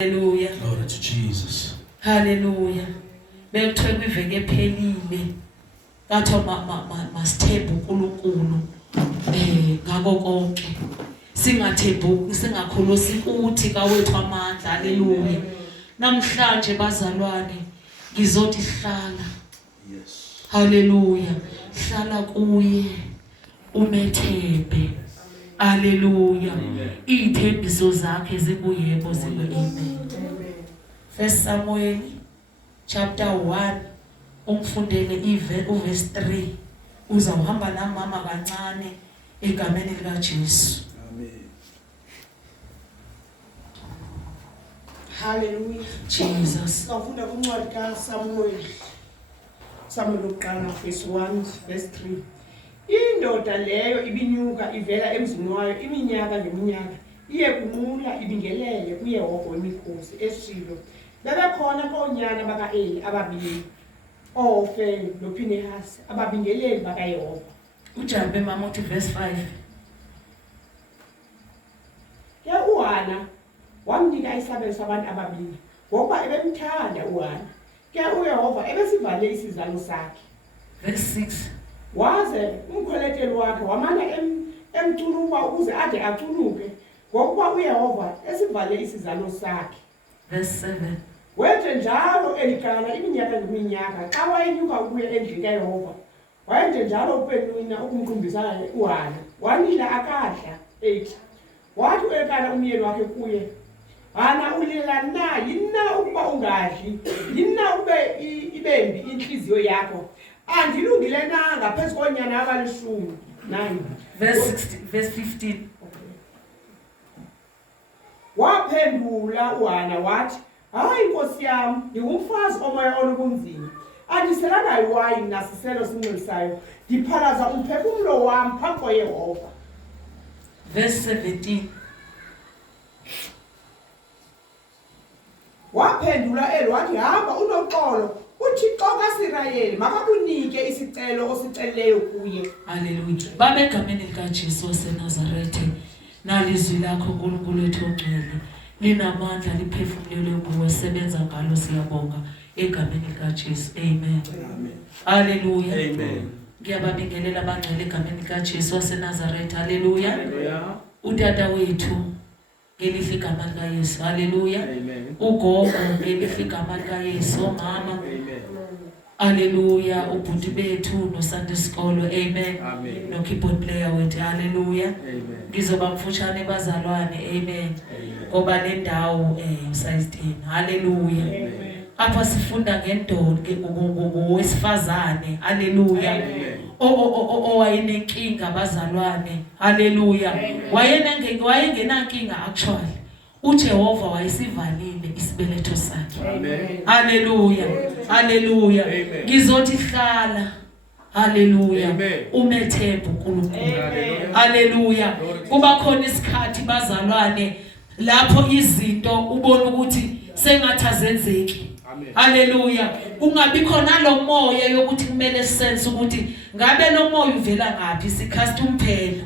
Hallelujah. Glory to Jesus. Hallelujah. Bekuthiwe kwiveke ephelile kathi masithembe uNkulunkulu ngako konke. Singathembuki singakholosi ukuthi kawethu amandla. Hallelujah. Namhlanje bazalwane ngizothi hlala. Yes. Hallelujah. Hlala kuye umethembe. Hallelujah. Ithembiso zakhe zikuyebo amen. First Samuel chapter 1 ungifundele uverse 3 uzawuhamba namama kancane egameni lika Jesu. Amen. Hallelujah. Jesus. Sawufunda kuncwadi kaSamuel. Samuel oqala verse 1 verse 3. Indoda leyo ibinyuka ivela emzini wayo iminyaka ngeminyaka iye kunqula ibingelele kuYehova wemikhosi eShilo. Bebekhona konyana bakaEli ababili Ofeli noPhinehasi ababingeleli bakaYehova. Ujambe mama uthi verse 5. Ke uHana wamnika isabelo sabantu ababili ngoba ebemthanda uHana. Ke uYehova ebesivale isizalo sakhe. Verse 6. Waze umkholeteli wakhe wamana emcunuka ukuze ade acunuke ngokuba uYehova esivale isizalo sakhe. Verse 7. Wenze njalo elikana iminyaka ngeminyaka xa wayenyuka ukuya endlini kaYehova. Wayenze njalo uPenina ukumqumbisa uHana. Wanila akadla 8. Wathi uElikana umyeni wakhe kuye, Hana ulilela na yina ukuba ungadli yina ube ibembi inhliziyo yakho. Andilungile na ngaphezu konyana abalishumi 9. Verse 16, verse 15. Waphendula uHana wathi, hayi Nkosi yami, ngingumfazi omoya olobunzima. Andiselanga iwayini nasiselo sincelisayo. Ndiphalaza umphefumulo wami phambi koYehova. Verse 17. Waphendula Eli wathi, hamba unoxolo. UThixo kaSirayeli makakunike isicelo osiceleyo kuye. Hallelujah. Baba egameni lika Jesu waseNazarethe nalizwi lakho uNkulunkulu wethu ongcwele linamandla liphefumulelwe kuwe sebenza ngalo siyabonga egameni lika Jesu. Amen. Amen. Hallelujah. Amen. Ngiyababingelela abangcwele egameni lika Jesu waseNazarethe. Hallelujah. Hallelujah. Utata wethu ngelihle igama lika Yesu. Hallelujah. Amen. Ugogo ngelihle igama lika Yesu. Mama. Amen. Hallelujah. Ubhuti bethu no Sunday School. Amen. Amen. No keyboard player wethu. Hallelujah. Amen. Ngizoba mfutshane bazalwane. Amen. Amen. Ngoba le ndawo usayithini. Hallelujah. Amen. Apha sifunda ngendoda ngowesifazane. Hallelujah. Amen. Owayenenkinga bazalwane. Hallelujah. Wayengenankinga actually. uJehova wayesivalile isibeletho sakhe. Amen. Hallelujah. Hallelujah. Amen. Ngizothi hlala. Hallelujah. Amen. Umethembe uNkulunkulu. Hallelujah. Hallelujah. Kuba khona isikhathi bazalwane lapho izinto ubona ukuthi sengathi azenzeki. Amen. Hallelujah. Kungabi khona lo moya yokuthi kumele sense ukuthi ngabe lo moya uvela ngapi sikhasta umphelo.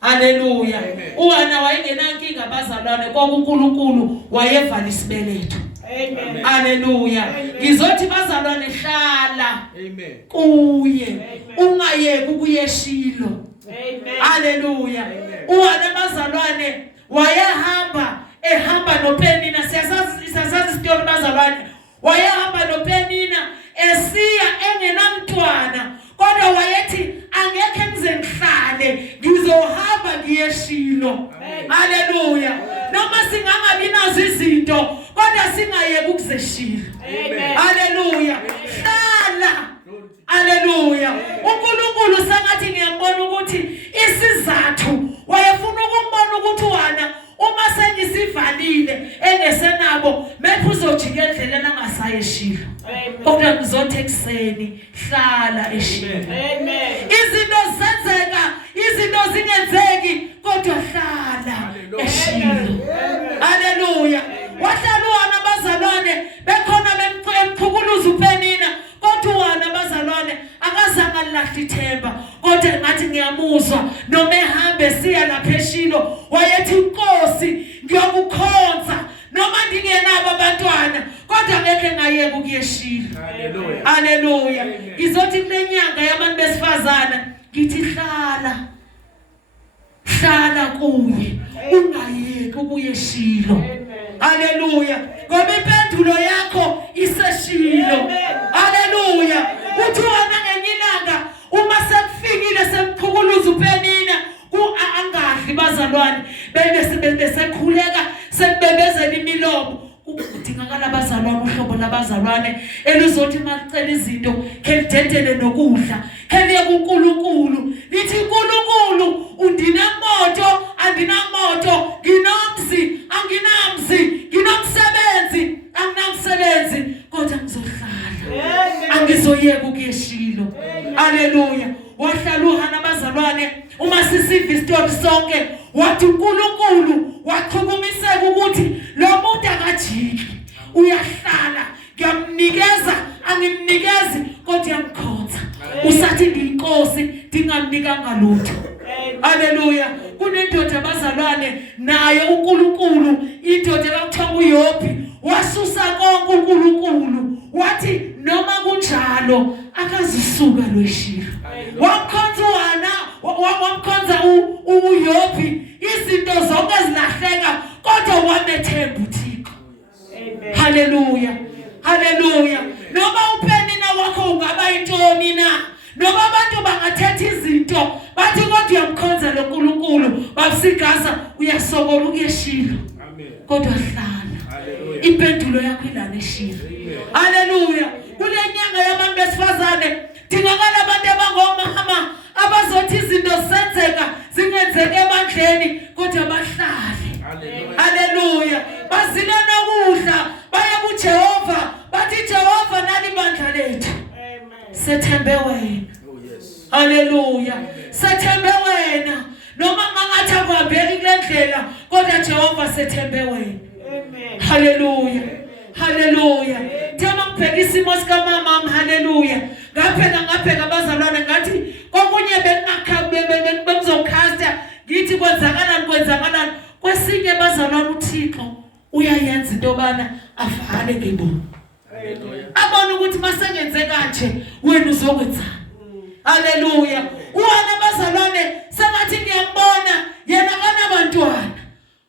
Hallelujah. uHana wayengenankinga bazalwane konke uNkulunkulu wayevala isibeletho. Amen. Hallelujah. Ngizothi bazalwane hlala Amen. kuye ungayeki ukuyeshilo. Amen. Hallelujah. uHana bazalwane ehamba noPenina. Siyazazi isitori bazalwane. Wayehamba noPenina esiya engenamntwana kodwa wayethi angeke ngize ngihlale ngizohamba ngiyeshilo. Hallelujah. Noma singangabi nazo izinto kodwa singayeki ukuzeshilo. Amen. Hallelujah. Hlala. Hallelujah. uNkulunkulu sengathi ngiyambona ukuthi isizathu wayefuna ukumbona ukuthi uHana uma sengisivalile engesenabo mephu uzojika endleleni angasayeshilo. Kodwa ngizothi ekseni hlala eshilo. Amen. Izinto zenzeka, izinto zingenzeki kodwa hlala eshilo. Hallelujah. Wahlala uHana bazalwane bekhona bemphukuluza uPenina kodwa uHana bazalwane akazange alahla ithemba kodwa ngathi ngiyamuzwa noma ehambe siya lapha eshilo wayethi Nkosi ngiyokukhonza noma ndingena abantwana kodwa ngeke ngayeke ukuyeshila. Haleluya. Izothi kulenyanga yabantu besifazana ngithi hlala kuye ungayeki ukuyeshilo. Haleluya. Ngoba impendulo yakho iseshilo. Haleluya. Uthi wena ngenyilanga uma sekufikile semphukuluza upenina angadli bazalwane besekhuleka sekubebezela imilomo. Kudingakala abazalwane uhlobo labazalwane elizothi macela izinto kelidedele nokudla keliye kuNkulunkulu lithi uNkulunkulu undinamoto andinamoto nginomzi anginamzi nginomsebenzi anginamsebenzi kodwa ngizohlala angizoyeka ukuyeshilo. Haleluya. Wahlala uHana bazalwane uma sisiva isitori sonke wathi uNkulunkulu waqhukumiseka ukuthi lo muntu akajiki uyahlala ngiyamnikeza angimnikezi kodwa uyamkhonza usathi ngiyinkosi dingamnikanga lutho. Haleluya. Kunendoda abazalwane naye uNkulunkulu indoda ekuthiwa uYobi wasusa konke uNkulunkulu wathi noma kunjalo akazisuka lweshilo. Wamkhonza wamkhonza uYobi izinto zonke zilahleka kodwa wamethemba uThixo. Haleluya. Haleluya. Noma upenina wakho ungaba intoni na noma abantu bangathetha izinto bathi kodwa uyamkhonza lo uNkulunkulu babusigaza uyasokola ukuyeshilo. Kodwa hlala. Impendulo yakho ilana eshilo. Haleluya. Kule nyanga yabantu besifazane dingakala abantu abangomama abazothi izinto zenzeka zingenzeke ebandleni kodwa bahlale. Haleluya. Bazile nokudla baya kuJehova bathi Jehova nali bandla lethu. Sethembe wena. Haleluya. Sethembe wena noma ngathi akwabheki kulendlela kodwa Jehova sethembe wena. Haleluya. Haleluya. Thema ngibheka isimo sika mama. Haleluya. Ngaphela abazalwane ngathi kokunye bengizokhasta ngithi kwenzakalani kwesinye bazalwane uThixo uyayenza into bana avale ngebona. Abona ukuthi masengenze kanje wena uzokwenzani. Haleluya. Uwana bazalwane sengathi ngiyambona yena kanabantwana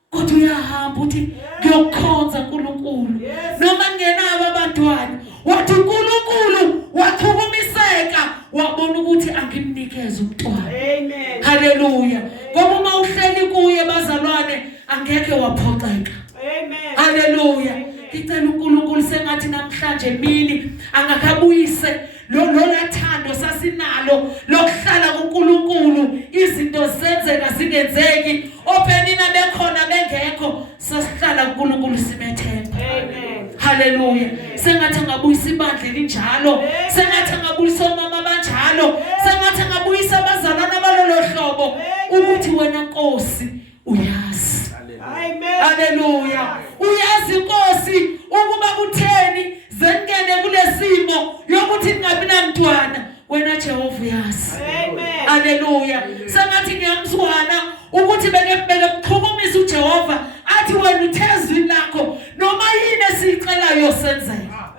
kodwa uyahamba uthi ngiyokhonza uNkulunkulu noma ngenabo abantwana wathi uNkulunkulu waqhukumiseka wabona ukuthi angimnikeze umntwana. Amen. Haleluya. Ngoba uma uhleli kuye bazalwane angeke waphoxeka. Amen. Haleluya. Ngicela uNkulunkulu sengathi namhlanje mini angakabuyise lona thando sasinalo lokuhlala kuNkulunkulu izinto zenzeka zingenzeki openina bekhona bengekho sasihlala kuNkulunkulu simethemba. Amen. Haleluya. Sengathi angabuyisa ibandla elinjalo sengathi angabuyisa omama abanjalo sengathi angabuyisa abazalwane abalolo hlobo ukuthi wena Nkosi uyazi. Amen. Haleluya. Uyazi Nkosi ukuba kutheni zengene kulesimo yokuthi ningabi namntwana wena Jehova uyazi. Amen. Haleluya. Sengathi ngiyamzwana ukuthi beke mqhukumisa uJehova athi wena uthezwi lakho noma yini esicelayo senzeka.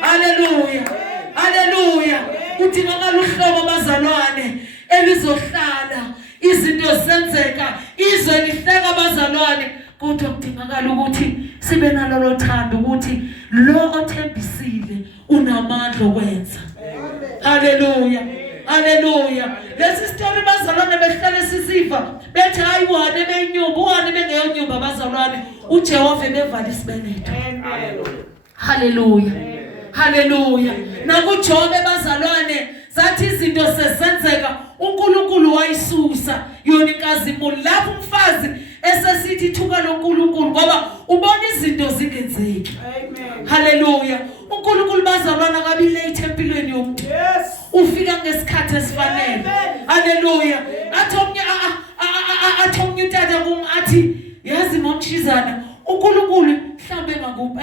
Haleluya. Haleluya. Kudingakala uhlobo bazalwane elizohlala izinto zenzeka izwe lihleka bazalwane kodwa kudingakala ukuthi sibe nalolo thando ukuthi lo othembisile unamandla okwenza. Haleluya. Haleluya. Lesi story bazalwane behlale sisiva bethi hayi wane benyumba wane bengeyonyumba bazalwane uJehova bevala isibeletho. Haleluya. Haleluya. NakuJobe bazalwane zathi izinto sesenzeka uNkulunkulu wayisusa yona inkazimulo lapho umfazi esesithi thuka loNkulunkulu ngoba ubona izinto zingenzeki. Amen. Haleluya. uNkulunkulu bazalwana kabi late empilweni yomuntu. Yes. Ufika ngesikhathi esifanele. Haleluya. Athomnye utata athi yazi momshizana uNkulunkulu mhlambe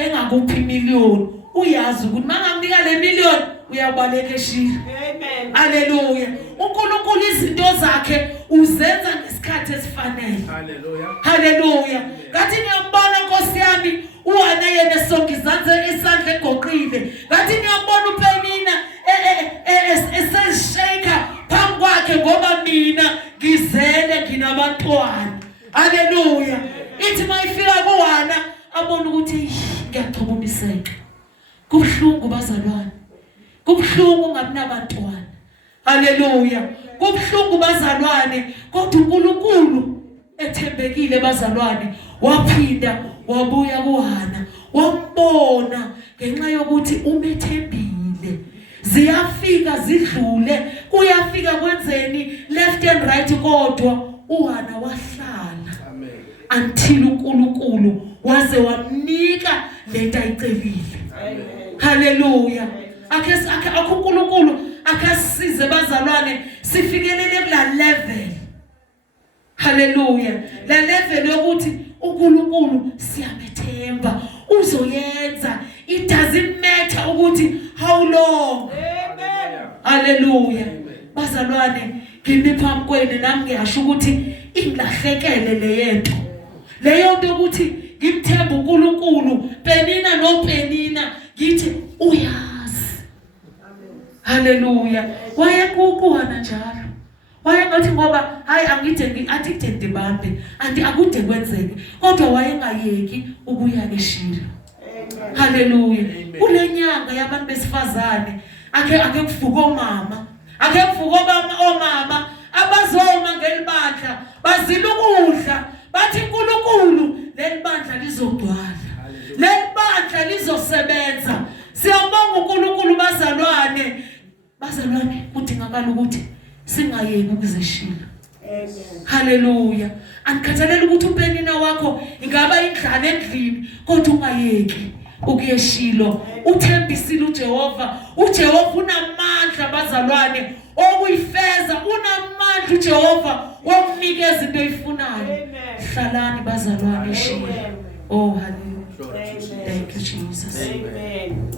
engakuphi imiliyoni uyazi ukuthi mangamnika le miliyoni uyabaleka eshila. Amen. Haleluya. uNkulunkulu izinto zakhe uzenza ngesikhathi esifanele. Haleluya. Haleluya. Ngathi ngiyambona Nkosi yami uwana yena sonke izandla isandla egoqile ngathi ngiyabona uPenina eseshaka phambi kwakhe ngoba mina ngizele nginabantwana. Haleluya. Ithi mayifika kuwana abona ukuthi ngiyachubumiseka. Kubhlungu bazalwane. Kubhlungu ungabi nabantwana. Haleluya. Kubhlungu bazalwane kodwa uNkulunkulu ethembekile bazalwane waphinda wabuya kuHana wambona ngenxa yokuthi umethembile. Ziyafika zidlule kuyafika kwenzeni left and right kodwa uHana wahlala until uNkulunkulu waze wamnika lento ayicelile. Haleluya. Akhe uNkulunkulu akasize bazalwane sifikelele kula level. Haleluya. La level yokuthi uNkulunkulu siyamethemba uzoyenza. It doesn't matter ukuthi how long. Haleluya. Bazalwane ngimi phambi kwenu nami ngiyasho ukuthi ingilahlekele leyento. Leyo nto ukuthi ngimthemba uNkulunkulu Penina no Penina ngithi uyazi. Haleluya. Wayekukuhana njalo. Wayengathi ngoba hayi angide athi ndibambe anti akude kwenzeke kodwa wayengayeki ukuya eShilo. Haleluya. Kulenyanga yabantu besifazane ake kuvuka omama omama abazoma ngelibandla bazila ukudla bathi uNkulunkulu lelibandla lizogcwala lelibandla lizosebenza. Siyabonga uNkulunkulu bazalwane kudingakala ukuthi singayeki ukuzeShilo. Haleluya. Angikhathalele ukuthi uPenina wakho ingaba indlala endlini kodwa ungayeki ukuyeShilo. Uthembisile uJehova unamandla bazalwane okuyifeza unamandla uJehova wokunikeza into oyifunayo. Hlalani bazalwane eShilo. Oh hallelujah. Thank you Jesus. Amen.